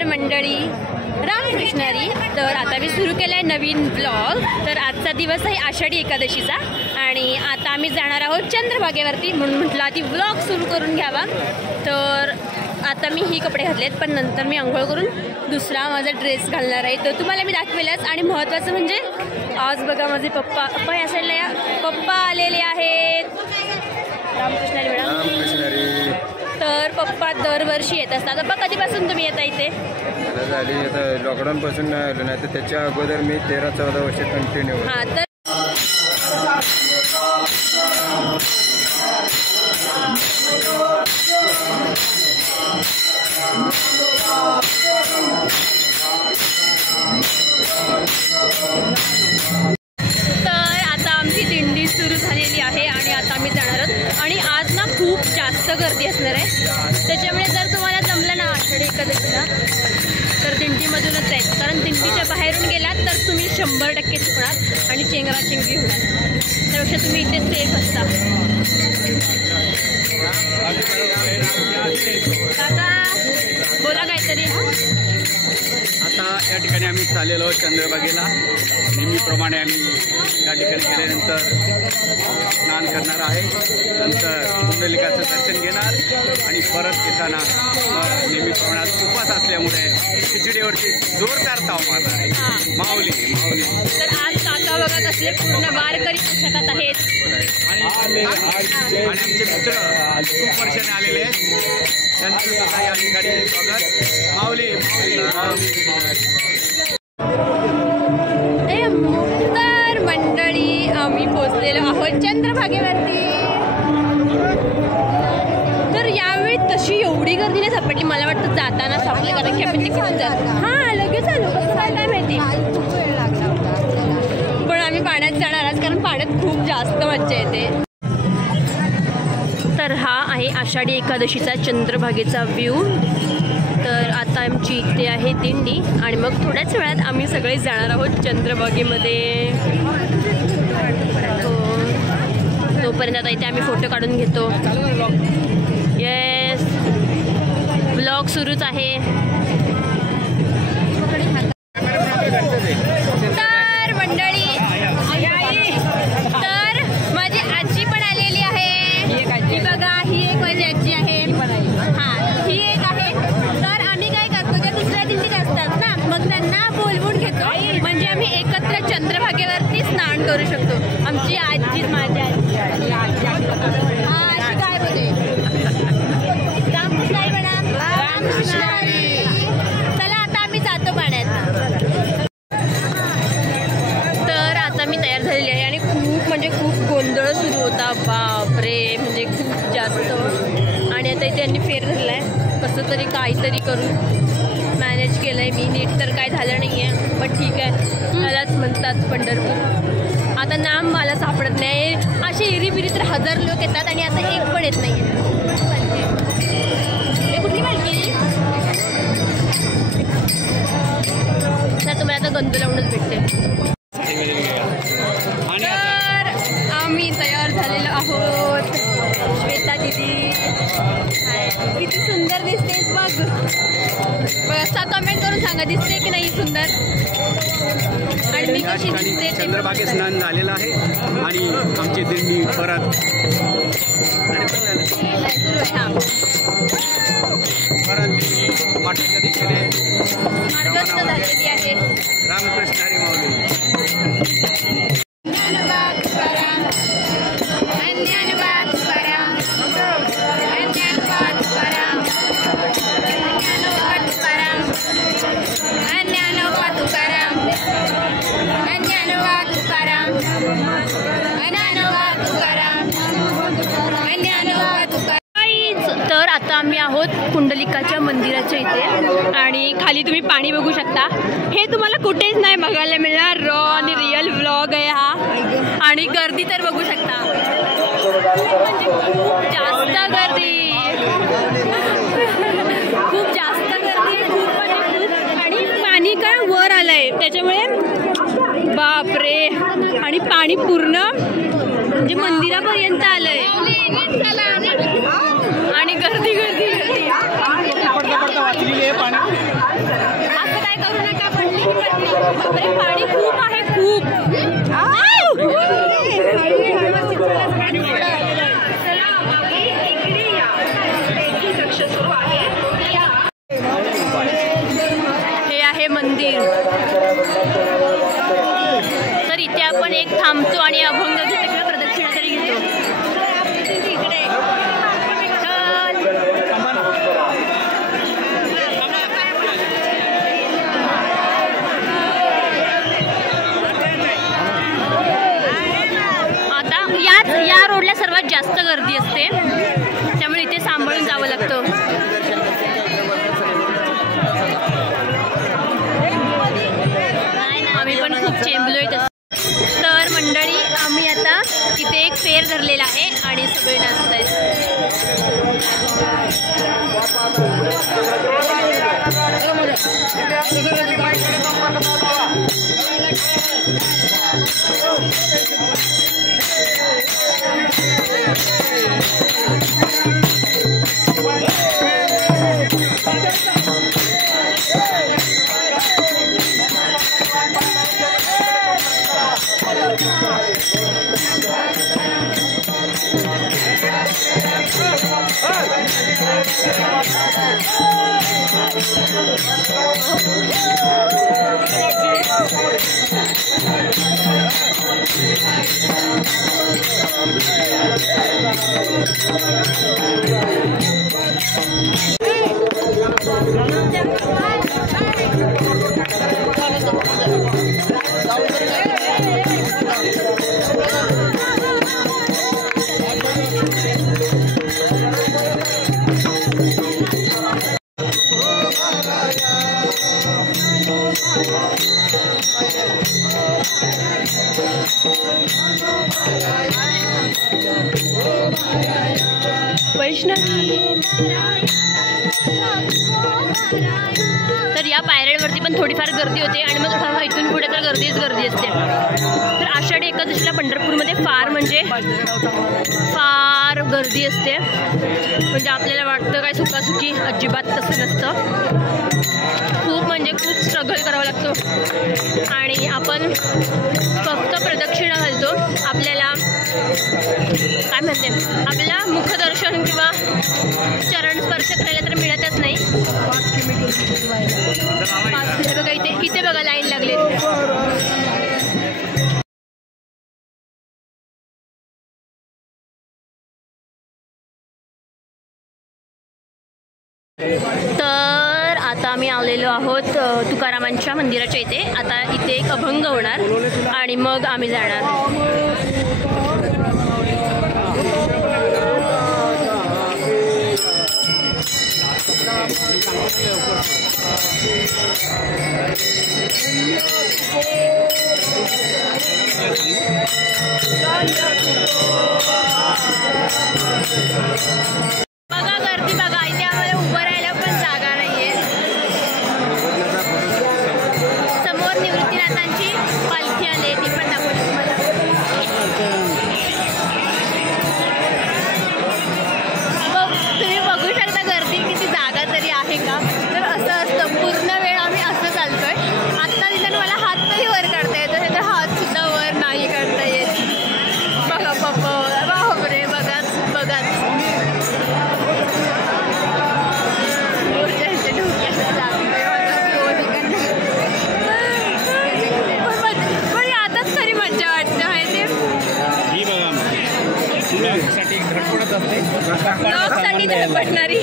नमस्कार मंडळी, रामकृष्ण हरी. तर आता मी सुरू केला आहे नवीन ब्लॉग. तर आजचा दिवस आहे आषाढी एकादशीचा आणि आता आम्ही जाणार आहोत चंद्रभागेवरती, म्हणून म्हटलं आधी ब्लॉग सुरू करून घ्यावा. तर आता मी ही कपडे घातलेत, पण नंतर मी आंघोळ करून दुसरा माझा ड्रेस घालणार आहे. तर तुम्हाला मी दाखवेलच. आणि महत्त्वाचं म्हणजे आज बघा माझे पप्पा असायला पप्पा आलेले आहेत. रामकृष्ण हरी मॅडम. तर पप्पा दरवर्षी येत असतात. पप्पा कधीपासून तुम्ही येता इथे? झाली आता लॉकडाऊन पासून नाही आलो, नाही तर त्याच्या अगोदर मी 13-14 वर्ष कंटिन्यू. हां, तर आता आमची दिंडी सुरू झालेली आहे आणि आता आम्ही जाणार आहोत. आणि आज ना खूप जास्त गर्दी असणार आहे, त्याच्यामुळे जर तुम्हाला जमलं ना आषाढी एकादशीला तर दिंडीमधूनच जायचं. कारण दिंडीच्या बाहेरून गेलात तर तुम्ही 100% चुकणार आणि चेंगराचेंगरी होणार. त्यापेक्षा तुम्ही इथे सेफ असता. काका बोला काहीतरी. आता या ठिकाणी आम्ही चाललेलो आहोत चंद्रभागेला. नेहमीप्रमाणे आम्ही या ठिकाणी गेल्यानंतर स्नान करणार आहे, नंतर कुंडलिकाचं दर्शन घेणार आणि परत येताना नेहमीप्रमाणे उपवास असल्यामुळे खिचडीवरती जोरदार ताव मारणार आहे. माऊली. तर आज काका बघा कसले पूर्ण वारकरी पुस्तकात आहेत आणि आमचे मित्र खूप वर्षाने आलेले आहेत, त्यांचं सुद्धा या ठिकाणी स्वागत. माऊली. तर मंडळी आम्ही पोहोचलेलो आहोत चंद्रभागेवरती. तर यावेळी तशी एवढी गर्दी नाही सापडली. मला वाटतं जाताना सापडली, कारण की आपण तिकडून जातो. हां, लगेच आलो. कसं काय माहिती, पण आम्ही पाण्यात जाणारच, कारण पाण्यात खूप जास्त मज्जा येते. तर हा आहे आषाढी एकादशीचा चंद्रभागेचा व्ह्यू. तर आता आमची इथे आहे दिंडी आणि मग थोड्याच वेळात आम्ही सगळे जाणार आहोत चंद्रभागेमध्ये. तोपर्यंत आता इथे आम्ही फोटो काढून घेतो. येस, ब्लॉग सुरूच आहे. तर मंडळी, तर माझी आजी पण आलेली आहे. ही बघा, ही एक माझी आजी आहे. हां, ही एक आहे. तर आम्ही काय करतो, की दुसऱ्या दिंडीत असतात ना, मग त्यांना बोलवून घेतो, म्हणजे आम्ही एकत्र चंद्रभागेवरती स्नान करू शकतो. आमची आजीच, माझी आजी. हां, अशी काय बोले. रामकृष्ण हरी म्हणा. रामकृष्ण हरी. चला आता आम्ही जातो पाण्यात. तर आता मी तयार झालेली आहे आणि खूप म्हणजे खूप गोंधळ सुरू होता. बापरे, म्हणजे खूप जास्त. आणि आता इथे त्यांनी फेर धरला आहे. कसं तरी काहीतरी करून मॅनेज केलं आहे मी. नीट तर काय झालं नाही आहे, पण ठीक आहे. त्यालाच म्हणतात पंढरपूर. आता नाम मला सापडत नाही. असे इरीबिरी तर 1000 लोक येतात आणि आता एक पण येत नाही आहे. कुठली माहिती तर तुम्हाला आता गंध लावूनच भेटते. तर आम्ही तयार झालेलो आहोत. श्वेता दिदी किती सुंदर दिसतेस बघ. असा कमेंट करून सांगा, दिसते की नाही सुंदर. आणि मी कशी दिसते. चंद्रभागे स्नान झालेलं आहे आणि आमची दिंडी परत दिंडी वाटेच्या दिशेने मार्गस्थ झालेली आहे. रामकृष्ण हरी. माऊली. तर आता आम्ही आहोत कुंडलिकाच्या मंदिराच्या इथे आणि खाली तुम्ही पाणी बघू शकता. हे तुम्हाला कुठेच नाही बघायला मिळणार. रॉ आणि रिअल व्लॉग आहे हा. आणि गर्दी तर बघू शकता, म्हणजे खूप जास्त गर्दी. खूप जास्त गर्दी आणि पाणी काय वर आलंय, त्याच्यामुळे बापरे. आणि पाणी पूर्ण म्हणजे मंदिरापर्यंत आलंय आणि गर्दी गर्दी गर्दी. करू नका, पडली की पडली. बापरे, पाणी खूप आहे, खूप. हे आहे मंदिर. तर इथे आपण एक थांबतो आणि अभंग घेतो, प्रदक्षिणा तरी घेतो. आता या रोडला सर्वात जास्त गर्दी असते, त्यामुळे इथे सांभाळून जावं लागतं. आम्ही पण खूप चेंबलोय. तर मंडळी, आम्ही आता इथे एक फेर धरलेला आहे आणि सगळे नाचत आहेत. तर या पायऱ्यांवरती पण थोडीफार गर्दी होते आणि मग इथून पुढे तर गर्दी असते. तर आषाढी एकादशीला पंढरपूरमध्ये फार गर्दी असते. म्हणजे आपल्याला वाटतं काय सुखासुखी, अजिबात तसं नसतं. खूप स्ट्रगल करावं लागतो आणि आपण फक्त प्रदक्षिणा घालतो. आपल्याला काय म्हणते, आपल्याला मुखदर्शन किंवा चरण स्पर्श करायला तर मिळतच नाही. बघा इथे बघा लाईन लागली. तर आता आम्ही आलेलो आहोत तुकारामांच्या मंदिराच्या इथे. आता इथे एक अभंग होणार आणि मग आम्ही जाणार. बघा गर्दी बघा, इथे आम्हाला उभं राहायला पण जागा नाहीये. समोर निवृत्तीनाथांची पालखी आली, ती पण दाखवली तुम्हाला. तुम्ही बघू शकता गर्दी किती, जागा तरी आहे का. तर असं असतं, पूर्ण वेळ आम्ही असं चालतोय. आत्ता तिथं मला हात तरी वर काढता येतो, नाही तर हात सुद्धा वर नाही काढता येत. बघा पप्पा, बापरे, बघाच. पण यातच खरी मज्जा वाटते माहिती. ब्लॉगसाठी धडपडणारी.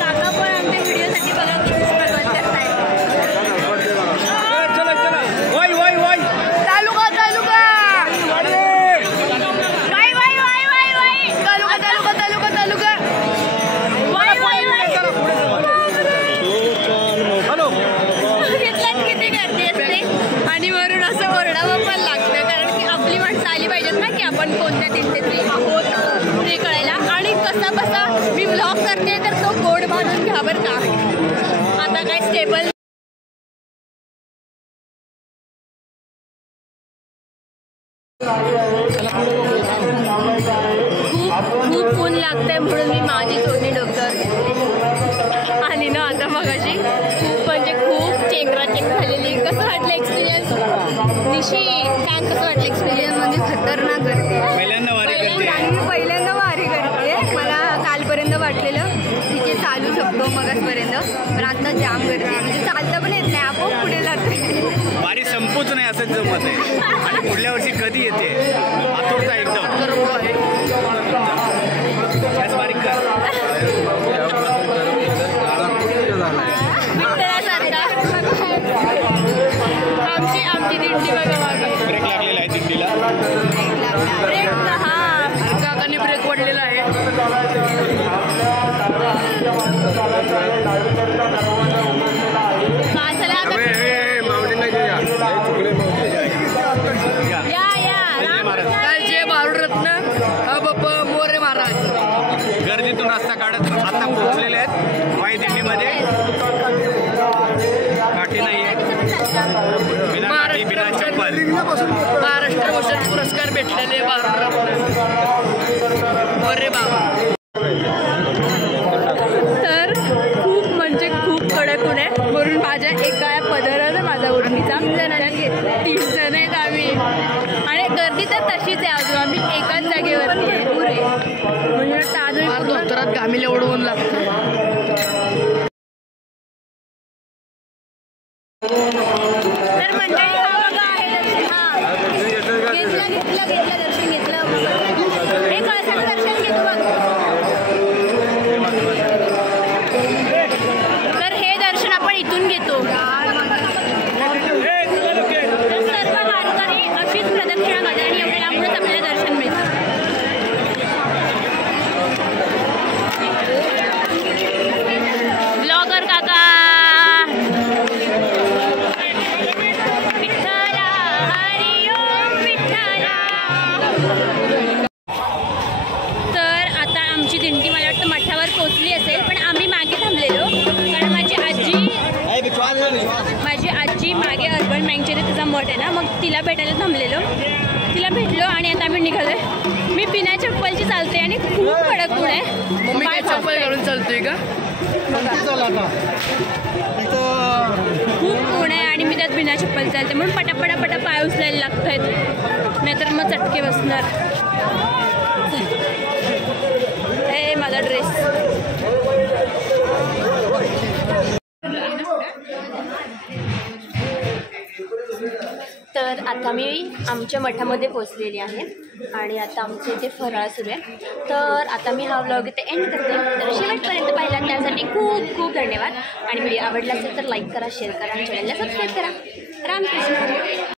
काका पण आमच्या व्हिडिओसाठी बघा किती स्ट्रगल करताय. किती गर्दी असते आणि वरून असं ओरडावं पण लागतं, कारण की आपली माणसं आली पाहिजेत ना, की आपण खूप ऊन लागतंय म्हणून मी माझी तोंडी डोक्यावर घेतली आणि ना आता मगाशी खूप म्हणजे खूप चेंगराचेंग झालेली. कसं वाटलं एक्सपिरियन्स निशी? सांग कसं वाटलं एक्सपिरियन्स? म्हणजे खतरनाक करते. पहिल्यांदा वारी करते आणि मी पहिल्यांदा वारी करते. मला कालपर्यंत वाटलेलं तिथे चालू शकतो मगासपर्यंत, पण आता जाम करते. म्हणजे चालता पण येत नाही, आपोआप पुढे जाते. वारी संपूच नाही असंच जमत आहे. आणि पुढल्या वर्षी कधी येते आतुरता एकदम. त्याच बारीक कर. आमची दिंडी बघा मागे. ब्रेक लागलेला आहे दिंडीला. ब्रेक हा काकांनी ब्रेक पडलेला आहे. माणसाला आता जय भारतरत्न बाप्पा मोरे महाराज. गर्दीतून रस्ता काढत आता पोहोचलेले आहेत वाई दिंडीमध्ये. काठी नाही आहे, बिना काठी बिना चप्पल. महाराष्ट्र भूषण पुरस्कार भेटलेले भारतरत्न मोरे बाबा. तर खूप म्हणजे खूप कडक ऊन आहे म्हणून माझ्या एका पदरानं माझा ओढणीचा 3 जण आहेत आम्ही. आणि गर्दी तर तशीच आहे, अजून आम्ही एकाच जागेवरती आहे पुरे. म्हणजे अजून धोतरात घामीला उडवून लागतं. तर मंडळी हा बघा आहे दर्शन. हा घेतलं दर्शन घेतलं. हे कळसाचं दर्शन घेतो बघ. तर हे दर्शन आपण इथून घेतो. सर्व वारकरी अशीच प्रदक्षिणा करतात आणि एवढ्या लांबूनच आपल्याला दर्शन मिळतं. ब्लॉगर काका विठ्ठला हरी ओम विठ्ठला. तर आता आमची दिंडी मला वाटतं मठावर पोचली असेल, पण आम्ही मागे थांबलेलो कारण माझी आजी मागे अर्बन बँकचे तिचा मठ आहे ना, मग तिला भेटायला थांबलेलो. तिला भेटलो आणि आता आम्ही निघालोय. मी बिना चप्पलची चालते आणि खूप कडक ऊन आहे. मम्मी काय चप्पल घालून चालतोय का? खूप ऊन आहे आणि मी त्यात बिना चप्पल चालते म्हणून पटापटा पाय उचलायला लागत आहेत, नाहीतर मग चटके बसणार. हे माझा ड्रेस. तर आता मी आमच्या मठामध्ये पोचलेली आहे आणि आता आमचे इथे फराळ सुरू आहे. तर आता मी हा व्लॉग इथे एंड करते. तर शेवटपर्यंत पाहिला त्यासाठी खूप खूप धन्यवाद. आणि व्हिडिओ आवडला असेल तर लाईक करा, शेअर करा आणि चॅनलला सबस्क्राईब करा. रामकृष्ण.